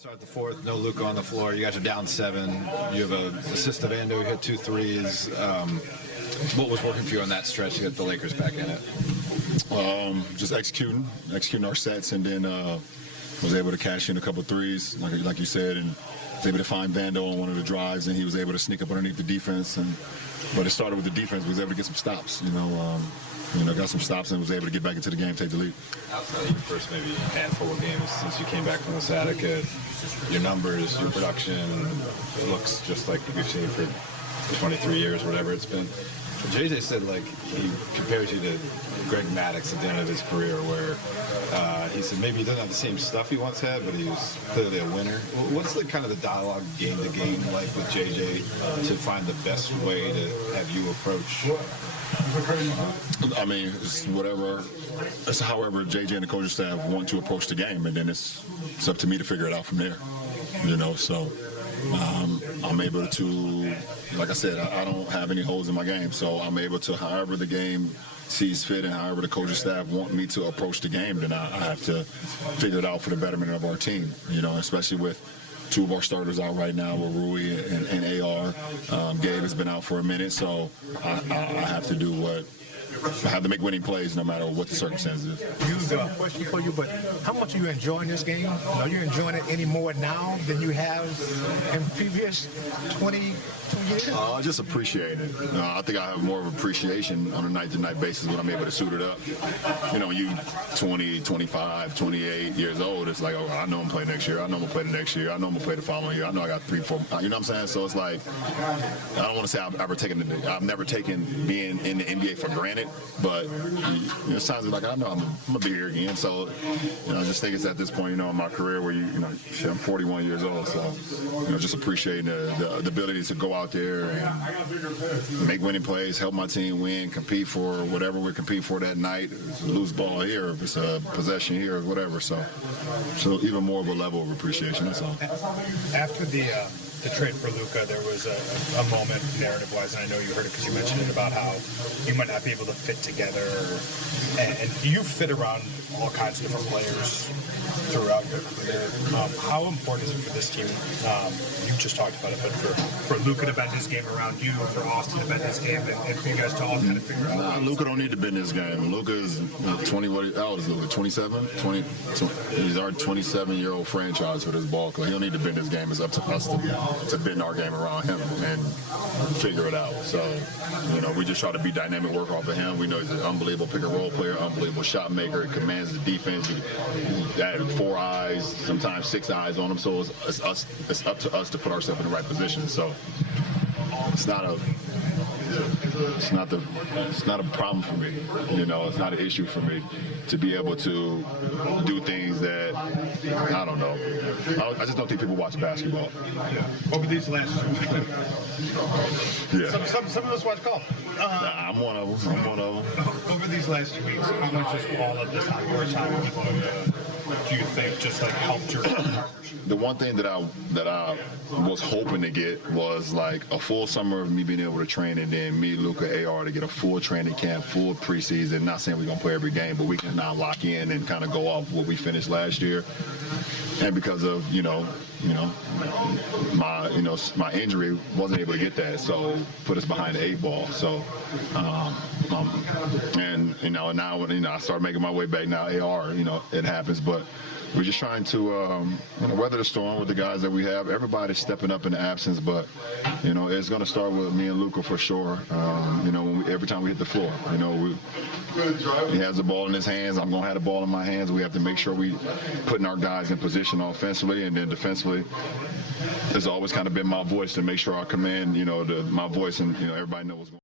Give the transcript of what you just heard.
Start the fourth, no Luka on the floor. You guys are down 7. You have an assist to Vando, you hit 2 threes. What was working for you on that stretch to get the Lakers back in it? Just executing our sets, and then was able to cash in a couple threes, like you said, and was able to find Vando on one of the drives, and he was able to sneak up underneath the defense. But it started with the defense. We was able to get some stops. Got some stops and was able to get back into the game, take the lead. Outside of your first maybe handful of games since you came back from the Satica, your numbers, your production, it looks just like we've seen for 23 years, whatever it's been. JJ said, he compares you to Greg Maddux at the end of his career, where he said maybe he doesn't have the same stuff he once had, but he was clearly a winner. What's the kind of the dialogue game to game like with JJ to find the best way to have you approach? I mean, it's whatever. It's however JJ and the coaching staff want to approach the game, and then it's up to me to figure it out from there. So I'm able to, like I said, I don't have any holes in my game, so I'm able to, however the game sees fit and however the coaching staff want me to approach the game, then I have to figure it out for the betterment of our team. Especially with 2 of our starters out right now with Rui and AR. Gabe has been out for a minute, so I have to do what I have to make winning plays no matter what the circumstances is. A question for you, but how much are you enjoying this game? Are you enjoying it any more now than you have in previous 22 years? I just appreciate it. I think I have more of appreciation on a night-to-night basis when I'm able to suit it up. When you 20, 25, 28 years old, it's like, oh, I know I'm playing next year. I know I'm going to play the next year. I know I'm going to play the following year. I know I got 3, 4. You know what I'm saying? So it's like, I don't want to say I've never taken being in the NBA for granted, but it sounds like I know I'm going to be here again. So, I just think it's at this point, in my career where I'm 41 years old. So, just appreciating the ability to go out there and make winning plays, help my team win, compete for whatever we're competing for that night. If it's a loose ball here, if it's a possession here, or whatever. So even more of a level of appreciation. That's all. After the trade for Luka, there was a moment narrative-wise, and I know you heard it because you mentioned it, about how you might not be able to fit together. And you fit around all kinds of different players throughout your career. How important is it for this team? You just talked about it, but for Luka to bend his game around you, for Austin to bend his game, and for you guys to all kind of figure out. Luka don't need to bend his game. Luka is 20. How old is Luka? 27. 20. He's our 27-year-old franchise for this ball club. He don't need to bend his game. It's up to us to bend our game around him and figure it out. So, we just try to be dynamic, work off of him. We know he's an unbelievable pick-and-roll player, unbelievable shot maker. He commands the defense. He had 4 eyes, sometimes 6 eyes on him. So it's up to us to put ourselves in the right position. So it's not a problem for me. It's not an issue for me to be able to do things that, I don't know. I just don't think people watch basketball. Over these last 2 weeks. Yeah. Some of us watch golf. I'm one of them. Over these last 2 weeks, how much has all of this outdoor time do you think just helped your partnership? The one thing that I was hoping to get was a full summer of me being able to train, and then me, Luka, AR to get a full training camp, full preseason. Not saying we're gonna play every game, but we can now lock in and kind of go off what we finished last year. And because of my injury, wasn't able to get that, so put us behind the 8 ball. So now when I start making my way back now, AR, it happens, but we're just trying to weather the storm with the guys that we have. Everybody's stepping up in the absence, but it's going to start with me and Luka for sure. Every time we hit the floor, he has the ball in his hands. I'm going to have the ball in my hands. We have to make sure we putting our guys in position offensively, and then defensively. It's always kind of been my voice to make sure I command, my voice, and everybody knows what's going on.